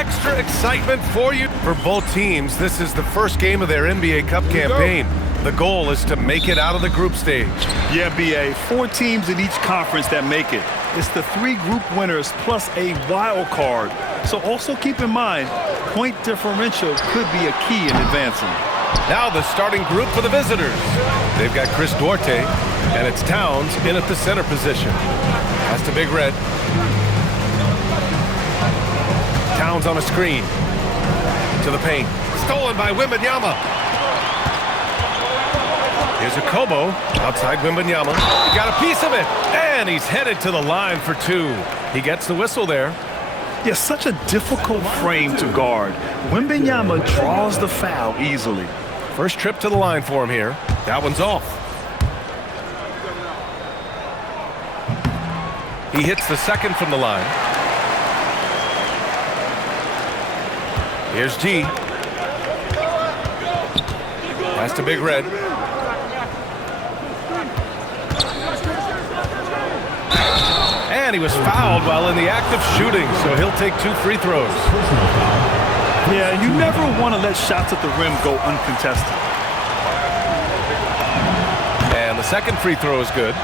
extra excitement for you. For both teams, this is the first game of their NBA Cup campaign. The goal is to make it out of the group stage. Yeah, B.A., 4 teams in each conference that make it. It's the 3 group winners plus a wild card. So also keep in mind, point differential could be a key in advancing. Now the starting group for the visitors. They've got Chris Duarte, and it's Towns in at the center position. Pass to Big Red. Towns on a screen. To the paint. Stolen by Wembanyama. Here's a Kobo outside Wembanyama. He got a piece of it, and he's headed to the line for 2. He gets the whistle there. Yeah, such a difficult frame to guard. Wembanyama draws the foul easily. First trip to the line for him here. That one's off. He hits the second from the line. Here's G. Pass to Big Red. And he was fouled while in the act of shooting, so he'll take 2 free throws. Yeah, you never want to let shots at the rim go uncontested. And the second free throw is good.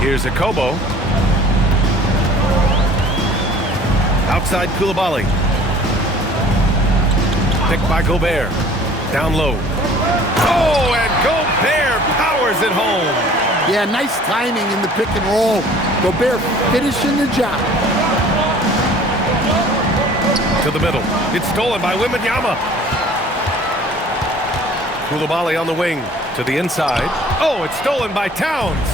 Here's a Kobo. Outside Coulibaly. Picked by Gobert. Down low. Oh, and Gobert powers it home. Yeah, nice timing in the pick and roll. Gobert finishing the job. To the middle. It's stolen by Wembanyama. Coulibaly on the wing. To the inside. Oh, it's stolen by Towns.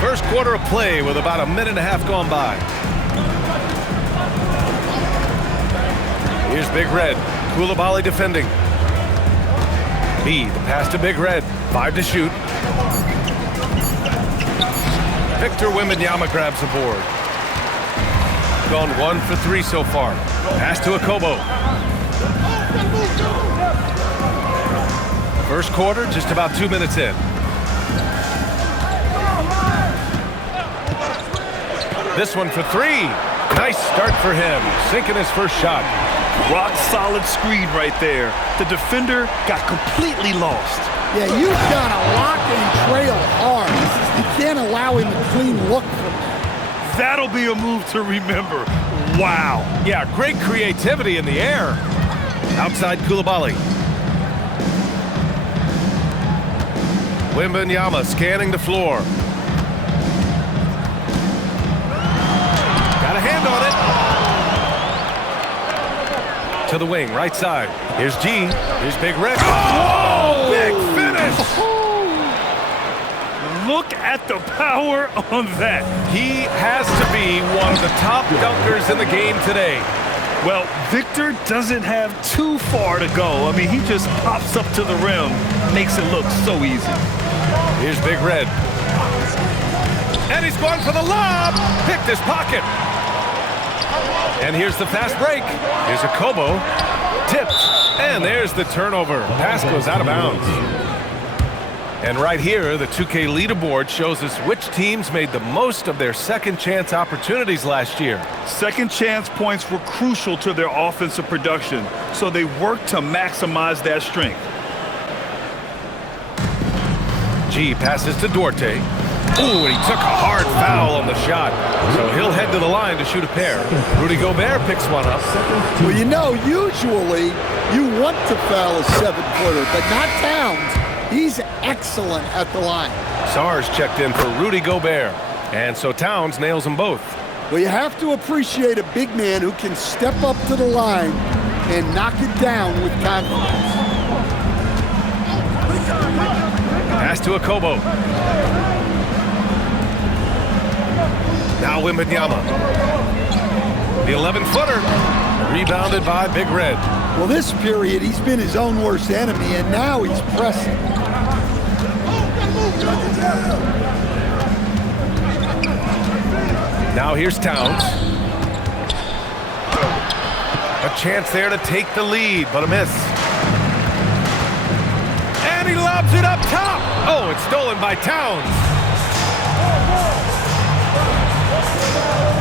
First quarter of play with about a minute and a half gone by. Here's Big Red. Coulibaly defending. B, the pass to Big Red. 5 to shoot. Victor Wembanyama grabs the board. Gone 1 for 3 so far. Pass to a Kobo. First quarter, just about 2 minutes in. This one for 3. Nice start for him. Sinking his first shot. Rock solid screen right there. The defender got completely lost. Yeah, you've got to lock and trail hard. You can't allow him a clean look from that. That'll be a move to remember. Wow. Yeah, great creativity in the air. Outside Coulibaly. Wembanyama scanning the floor. Got a hand on it. To the wing, right side. Here's G. Here's Big Red. Oh, big finish. Look at the power on that. He has to be one of the top dunkers in the game today. Well, Victor doesn't have too far to go. I mean, he just pops up to the rim, makes it look so easy. Here's Big Red. And he's going for the lob. Picked his pocket. And here's the fast break. Here's a Kobo. Tipped. And there's the turnover. Pass goes out of bounds. And right here, the 2K leaderboard shows us which teams made the most of their second chance opportunities last year. Second chance points were crucial to their offensive production, so they worked to maximize that strength. G passes to Duarte. Ooh, and he took a hard foul on the shot. So he'll head to the line to shoot a pair. Rudy Gobert picks one up. Well, you know, usually you want to foul a 7-footer, but not Towns. He's excellent at the line. Sars checked in for Rudy Gobert. And so Towns nails them both. Well, you have to appreciate a big man who can step up to the line and knock it down with confidence. Pass to a Kobo. Now Wembanyama. The 11-footer. Rebounded by Big Red. Well, this period, he's been his own worst enemy, and now he's pressing. Now here's Towns. A chance there to take the lead, but a miss. And And he lobs it up top. Oh, it's stolen by Towns.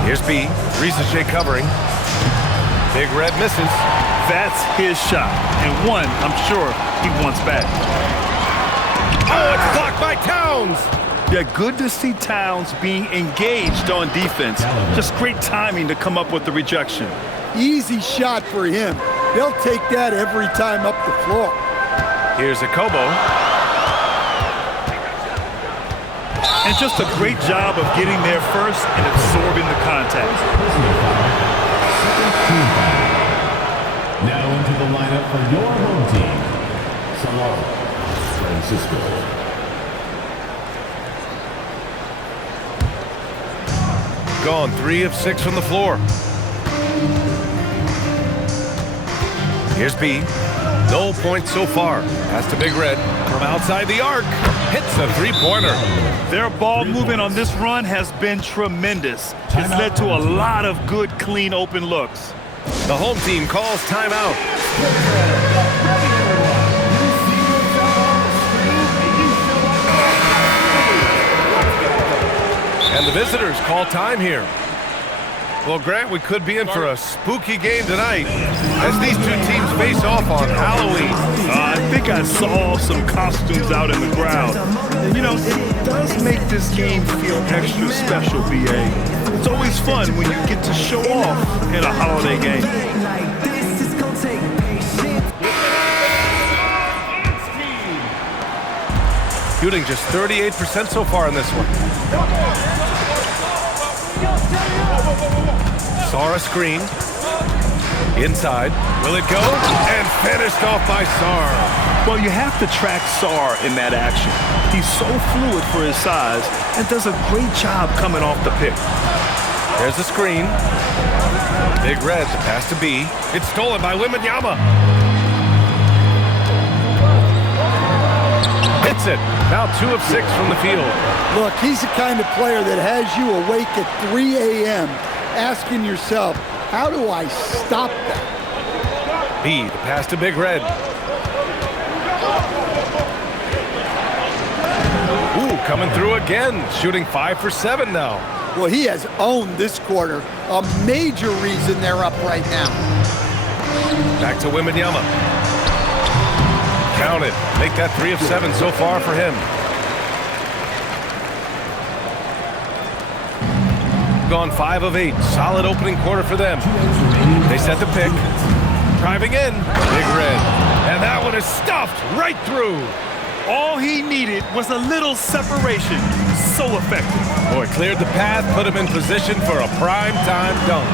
Here's B. Ricochet covering. Big Red misses. That's his shot, and one I'm sure he wants back. Oh, it's blocked by Towns. Yeah, good to see Towns being engaged on defense. Just great timing to come up with the rejection. Easy shot for him. They'll take that every time up the floor. Here's a Kobo. And just a great job of getting there first and absorbing the contact. Now into the lineup for your home team, San Francisco. Gone 3 of 6 from the floor. Here's B. No points so far. Pass to Big Red from outside the arc. Hits a three-pointer. Their ball movement on this run has been tremendous. It's led to a lot of good, clean, open looks. The home team calls timeout. And the visitors call time here. Well, Grant, we could be in for a spooky game tonight as these two teams face off on Halloween. I think I saw some costumes out in the crowd. And, you know, it does make this game feel extra special, B.A. It's always fun when you get to show off in a holiday game. Shooting just 38% so far in this one. Saw a screen. Inside. Will it go? And finished off by Sarr. Well, you have to track Sarr in that action. He's so fluid for his size and does a great job coming off the pick. There's the screen. Big Red, the pass to B. It's stolen by Wembanyama. Hits it. Now 2 of 6 from the field. Look, he's the kind of player that has you awake at 3 a.m. asking yourself, how do I stop that? B, the pass to Big Red. Ooh, coming through again. Shooting 5 for 7 now. Well, he has owned this quarter. A major reason they're up right now. Back to Wembanyama. Count it. Make that 3 of 7 so far for him. Gone 5 of 8. Solid opening quarter for them. They set the pick. Driving in. Big Red. And that one is stuffed right through. All he needed was a little separation. So effective. Boy, cleared the path, put him in position for a prime-time dunk.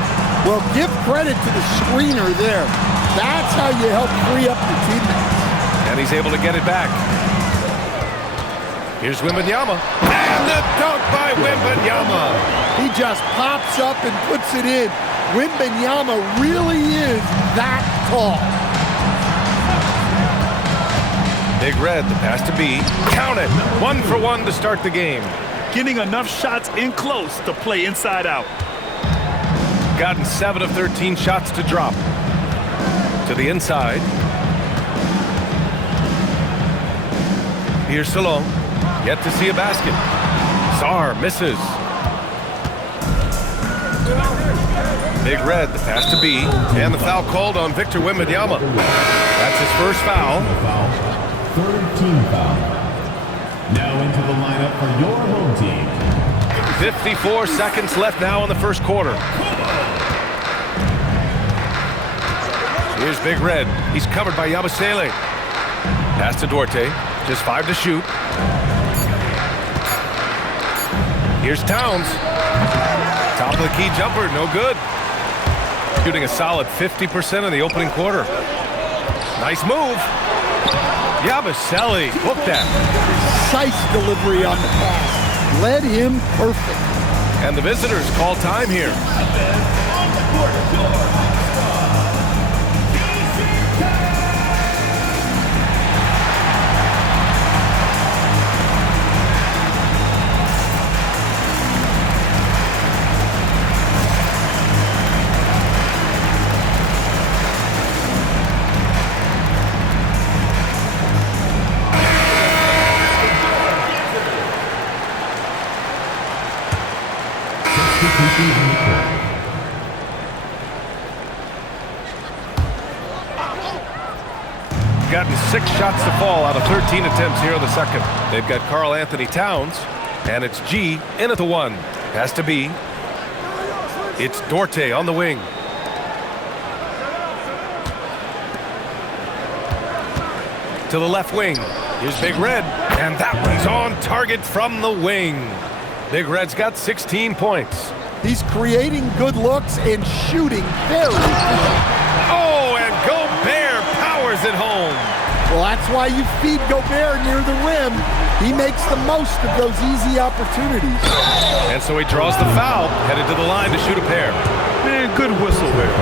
Well, give credit to the screener there. That's how you help free up the teammates. And he's able to get it back. Here's Wembanyama. And the dunk by Wembanyama. He just pops up and puts it in. Wembanyama really is that tall. Big Red, the pass to B. Count it. 1 for 1 to start the game. Getting enough shots in close to play inside out. Gotten 7 of 13 shots to drop. To the inside. Here's Salone. Yet to see a basket. Sarr misses. Big Red, the pass to B. And the foul called on Victor Wembanyama. That's his first foul. Third team foul. Now into the lineup for your home team. 54 seconds left now in the first quarter. Here's Big Red. He's covered by Yabusele. Pass to Duarte. Just 5 to shoot. Here's Towns. Top of the key jumper, no good. Shooting a solid 50% in the opening quarter. Nice move. Yabusele, hook that. Precise delivery on the pass. Led him perfect. And the visitors call time here. receiving the point. Gotten 6 shots to fall out of 13 attempts here in the second. They've got Karl Anthony Towns, and it's G in at the 1. Has to be. It's Dorte on the wing. To the left wing. Here's Big Red, and that one's on target from the wing. Big Red's got 16 points. He's creating good looks and shooting very efficient. Oh, and Gobert powers it home. Well, that's why you feed Gobert near the rim. He makes the most of those easy opportunities. And so he draws the foul, headed to the line to shoot a pair. Man, good whistle there.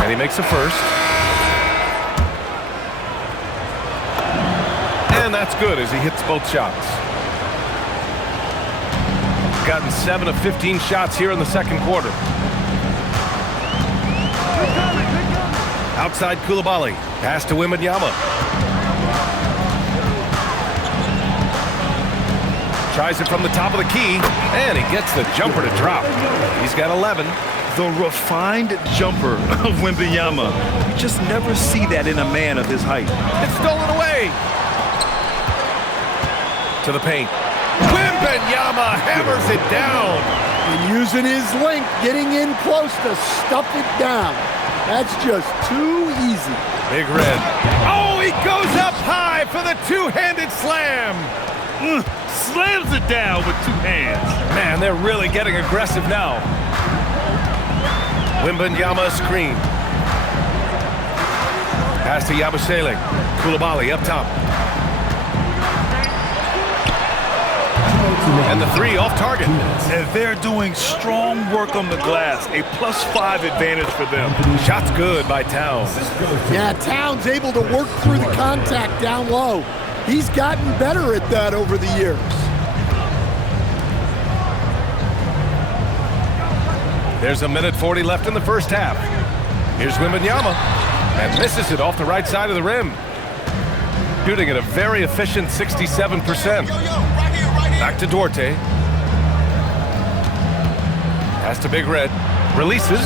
And he makes a first. And that's good as he hits both shots. Gotten 7 of 15 shots here in the second quarter. Outside Coulibaly. Pass to Wembanyama. Tries it from the top of the key, and he gets the jumper to drop. He's got 11. The refined jumper of Wembanyama. You just never see that in a man of his height. It's stolen away. To the paint. Wembanyama hammers it down. And using his length, getting in close to stuff it down. That's just too easy. Big Red. Oh, he goes up high for the two-handed slam. Slams it down with 2 hands. Man, they're really getting aggressive now. Wembanyama screen. Pass to Yabusele. Coulibaly up top. And the 3 off target. And they're doing strong work on the glass. A +5 advantage for them. Shot's good by Towns. Yeah, Towns able to work through the contact down low. He's gotten better at that over the years. There's 1:40 left in the first half. Here's Wembanyama. And misses it off the right side of the rim. Shooting at a very efficient 67%. Back to Dorte. Pass to Big Red. Releases.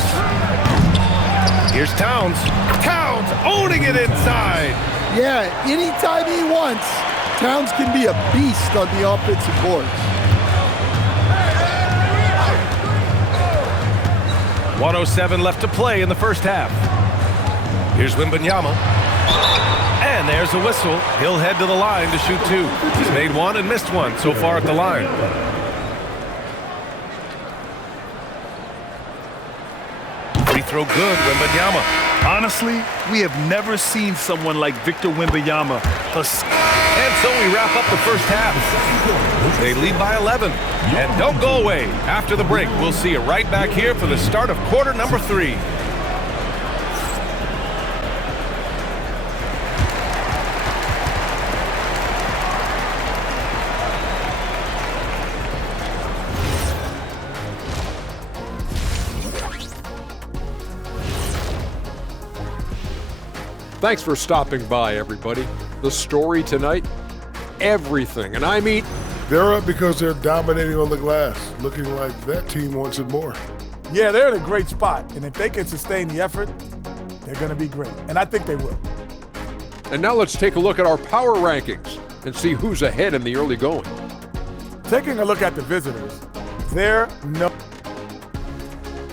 Here's Towns. Towns owning it inside. Yeah, anytime he wants, Towns can be a beast on the offensive boards. 1:07 left to play in the first half. Here's Wembanyama. And there's a whistle. He'll head to the line to shoot 2. He's made 1 and missed 1 so far at the line. Free throw good, Wembanyama. Honestly, we have never seen someone like Victor Wembanyama. And so we wrap up the first half. They lead by 11. And don't go away. After the break, we'll see you right back here for the start of quarter number 3. Thanks for stopping by, everybody. The story tonight, everything, and I mean... They're up because they're dominating on the glass, looking like that team wants it more. Yeah, they're in a great spot, and if they can sustain the effort, they're going to be great, and I think they will. And now let's take a look at our power rankings and see who's ahead in the early going. Taking a look at the visitors, they're no...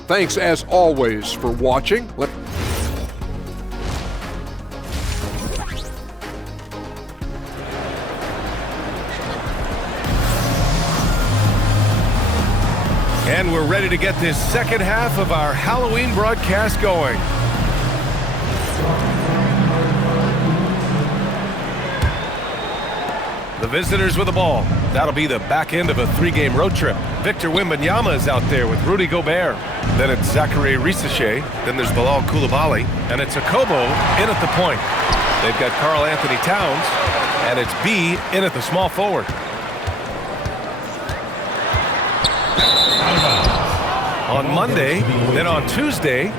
Thanks, as always, for watching. And we're ready to get this second half of our Halloween broadcast going. The visitors with the ball. That'll be the back end of a 3-game road trip. Victor Wembanyama is out there with Rudy Gobert. Then it's Zachary Risache. Then there's Bilal Coulibaly. And it's Okobo in at the point. They've got Karl Anthony Towns. And it's B in at the small forward. On Monday, then on Tuesday,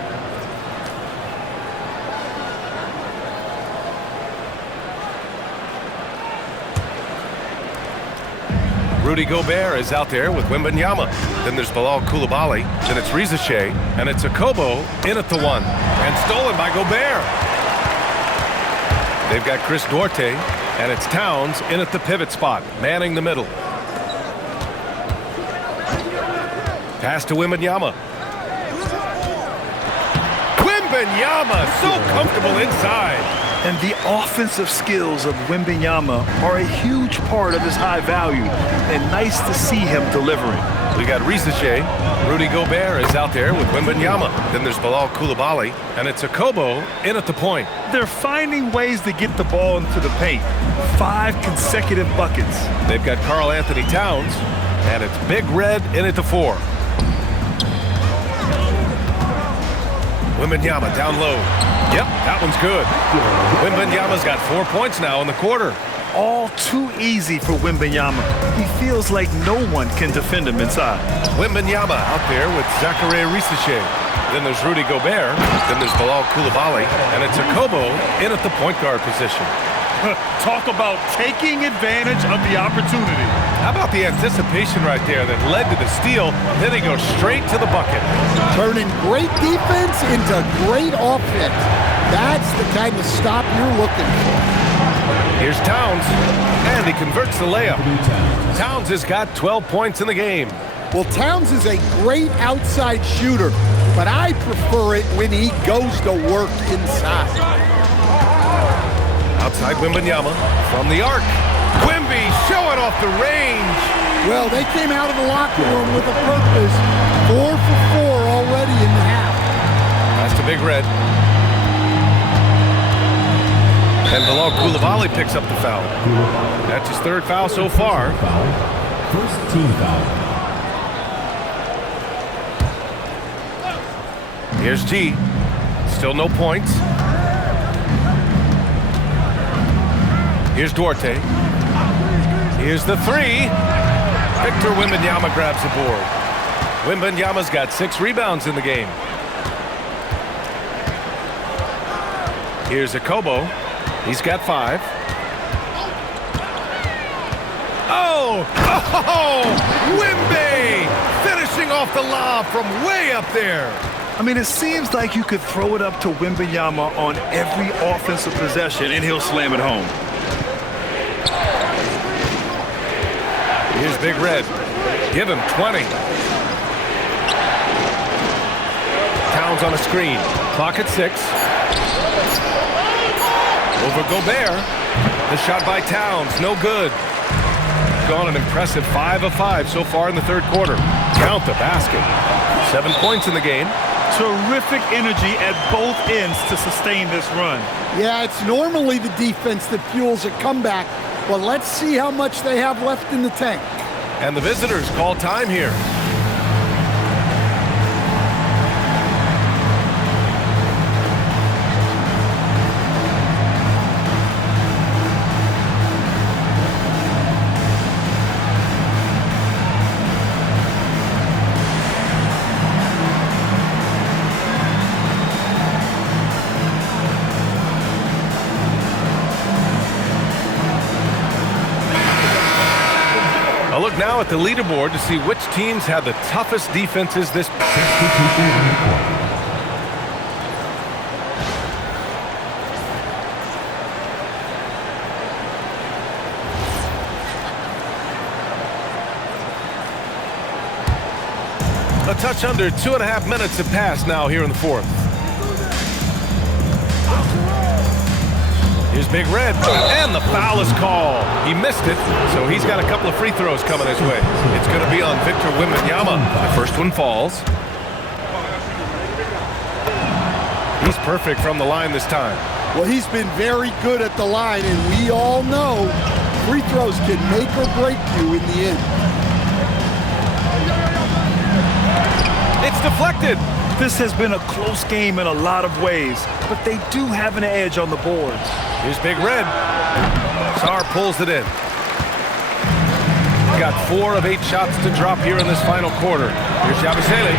Rudy Gobert is out there with Wembanyama. Then there's Bilal Coulibaly. Then it's Rizache. And it's Okobo in at the 1. And stolen by Gobert. They've got Chris Duarte. And it's Towns in at the pivot spot, manning the middle. Pass to Wembanyama. Wembanyama, so comfortable inside. And the offensive skills of Wembanyama are a huge part of his high value, and nice to see him delivering. We got Rizache. Rudy Gobert is out there with Wembanyama. Then there's Bilal Coulibaly, and it's Okobo in at the point. They're finding ways to get the ball into the paint. 5 consecutive buckets. They've got Karl Anthony Towns, and it's Big Red in at the 4. Wembanyama down low. Yep, that one's good. Wembanyama's got 4 points now in the quarter. All too easy for Wembanyama. He feels like no one can defend him inside. Wembanyama out there with Zachary Rizache. Then there's Rudy Gobert. Then there's Bilal Coulibaly. And it's Okobo in at the point guard position. Talk about taking advantage of the opportunity. How about the anticipation right there that led to the steal? Then he goes straight to the bucket. Turning great defense into great offense. That's the kind of stop you're looking for. Here's Towns, and he converts the layup. Towns has got 12 points in the game. Well, Towns is a great outside shooter, but I prefer it when he goes to work inside. Outside Wembanyama from the arc. Wemby showing off the range. Well, they came out of the locker room with a purpose. 4 for 4 already in the half. Pass to Big Red. And Bilal Coulibaly picks up the foul. That's his 3rd foul so far. First team foul. Here's G. Still no points. Here's Duarte. Here's the 3. Victor Wembanyama grabs the board. Wembanyama's got 6 rebounds in the game. Here's Okobo. He's got 5. Oh! Wemby! Finishing off the lob from way up there. I mean, it seems like you could throw it up to Wembanyama on every offensive possession, and he'll slam it home. Here's Big Red. Give him 20. Towns on a screen. Clock at 6. Over Gobert. The shot by Towns. No good. Gone an impressive 5 of 5 so far in the 3rd quarter. Count the basket. 7 points in the game. Terrific energy at both ends to sustain this run. Yeah, it's normally the defense that fuels a comeback. But let's see how much they have left in the tank. And the visitors call time here. A look now at the leaderboard to see which teams have the toughest defenses this. A touch under 2.5 minutes have passed now here in the 4th. Here's Big Red, and the foul is called. He missed it, so he's got a couple of free throws coming his way. It's going to be on Victor Wembanyama. The first one falls. He's perfect from the line this time. Well, he's been very good at the line, and we all know free throws can make or break you in the end. It's deflected. This has been a close game in a lot of ways, but they do have an edge on the boards. Here's Big Red. Sarr pulls it in. Got 4 of 8 shots to drop here in this final quarter. Here's Yabusele.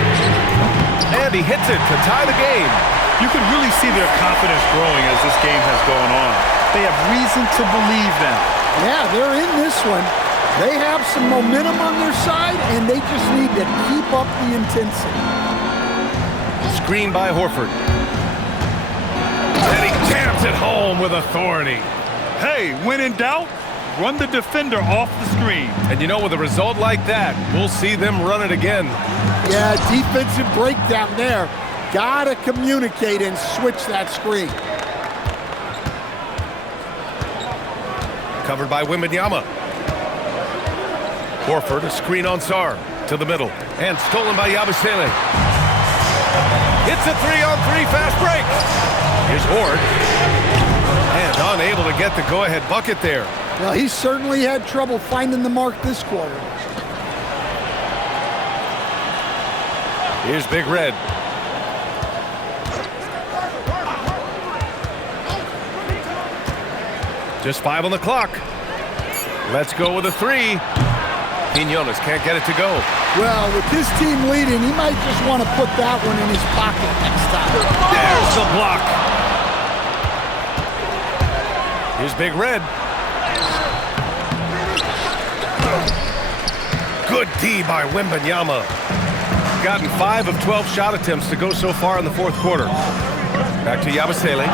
And he hits it to tie the game. You can really see their confidence growing as this game has gone on. They have reason to believe now. Yeah, they're in this one. They have some momentum on their side, and they just need to keep up the intensity. Screen by Horford. And he jams it home with authority. Hey, when in doubt, run the defender off the screen. And you know, with a result like that, we'll see them run it again. Yeah, defensive breakdown there. Gotta communicate and switch that screen. Covered by Wembanyama. Horford, a screen on Sarr to the middle. And stolen by Yabusele. It's a 3-on-3 fast break. Here's Ward. And unable to get the go-ahead bucket there. Well, he certainly had trouble finding the mark this quarter. Here's Big Red. Just 5 on the clock. Let's go with a 3. Quinones can't get it to go. Well, with his team leading, he might just want to put that one in his pocket next time. There's the block. Here's Big Red. Good D by Wembanyama. Gotten 5 of 12 shot attempts to go so far in the fourth quarter. Back to Yabusele.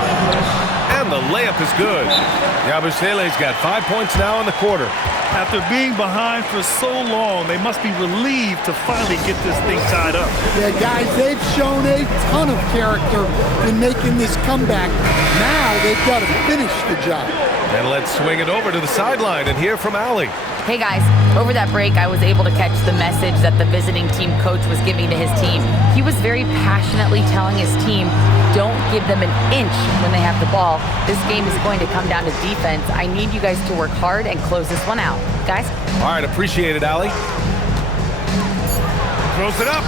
And the layup is good. Yabusele's got 5 points now in the quarter. After being behind for so long, they must be relieved to finally get this thing tied up. Yeah, guys, they've shown a ton of character in making this comeback. Now they've got to finish the job. And let's swing it over to the sideline and hear from Allie. Hey guys, over that break, I was able to catch the message that the visiting team coach was giving to his team. He was very passionately telling his team, don't give them an inch when they have the ball. This game is going to come down to defense. I need you guys to work hard and close this one out. Guys? All right, appreciate it, Allie. Throws it up.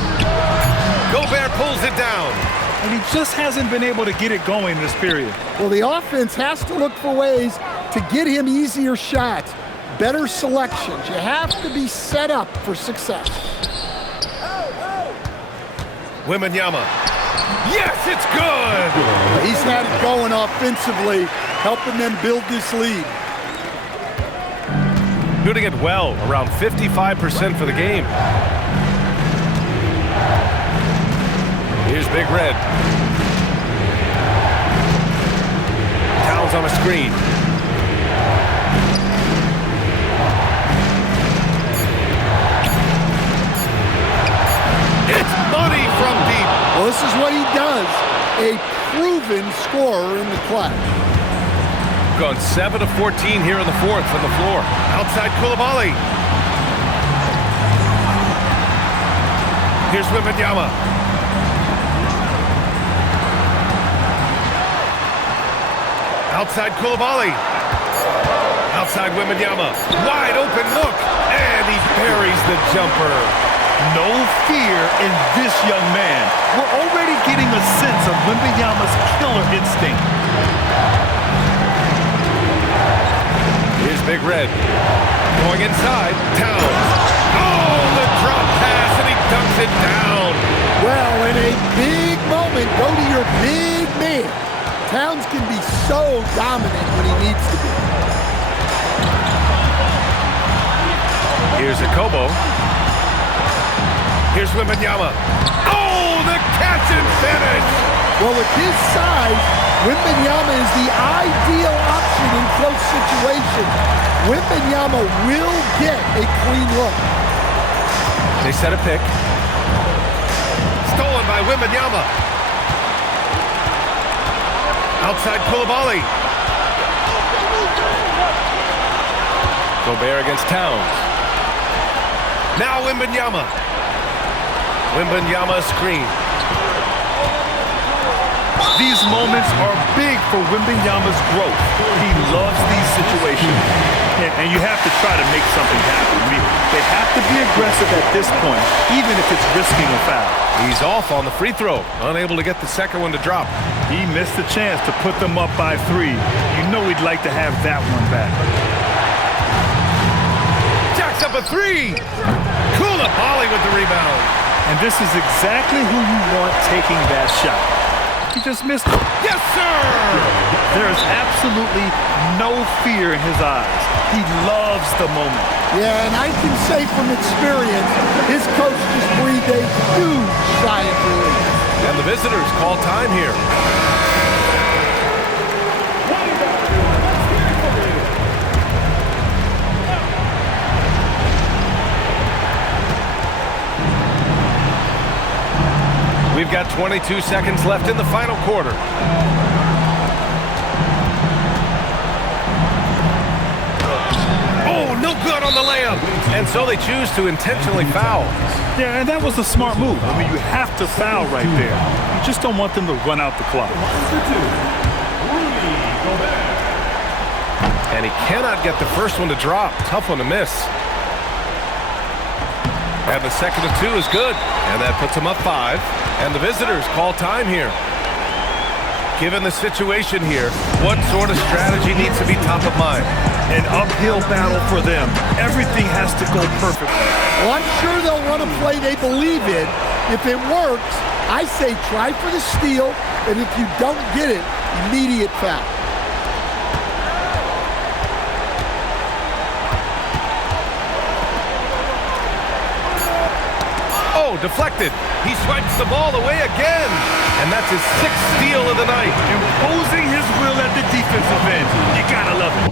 Gobert pulls it down. And he just hasn't been able to get it going this period. Well, the offense has to look for ways to get him easier shots, better selections. You have to be set up for success. Wembanyama. Yes, it's good! He's had it going offensively, helping them build this lead. Shooting it well, around 55% for the game. Here's Big Red. Towns on a screen. It's money from deep. Well, this is what he does. A proven scorer in the clutch. Gone 7 of 14 here in the fourth from the floor. Outside Coulibaly. Here's Wembanyama. Outside Coulibaly. Outside Wembanyama. Wide open look. And he buries the jumper. No fear in this young man. We're already getting a sense of Wembanyama's killer instinct. Here's Big Red. Going inside. Towns. Oh, the drop pass, and he dunks it down. Well, in a big moment, go to your big man. Towns can be so dominant when he needs to be. Here's Akobo. Here's Wembanyama. Oh, the catch and finish! Well, with his size, Wembanyama is the ideal option in close situations. Wembanyama will get a clean look. They set a pick. Stolen by Wembanyama. Outside Coulibaly. Gobert against Towns. Now Wembanyama. Wembanyama screen. These moments are big for Wembanyama's growth. He loves these situations. And you have to try to make something happen. I mean, they have to be aggressive at this point, even if it's risking a foul. He's off on the free throw. Unable to get the second one to drop. He missed the chance to put them up by 3. You know he'd like to have that one back. Jacks up a 3. Coulibaly with the rebound. And this is exactly who you want taking that shot. He just missed it. Yes, sir! There is absolutely no fear in his eyes. He loves the moment. Yeah, and I can say from experience, his coach just breathed a huge sigh of relief. And the visitors call time here. We've got 22 seconds left in the final quarter. Oh, no good on the layup. And so they choose to intentionally foul. Yeah, and that was a smart move. I mean, you have to foul right there. You just don't want them to run out the clock. And he cannot get the first one to drop. Tough one to miss. And the second of two is good. And that puts him up 5. And the visitors call time here. Given the situation here, what sort of strategy needs to be top of mind? An uphill battle for them. Everything has to go perfectly. Well, I'm sure they'll run a play they believe in. If it works, I say try for the steal, and if you don't get it, immediate foul. Oh, deflected. He swipes the ball away again. And that's his 6th steal of the night. Imposing his will at the defensive end. You gotta love it.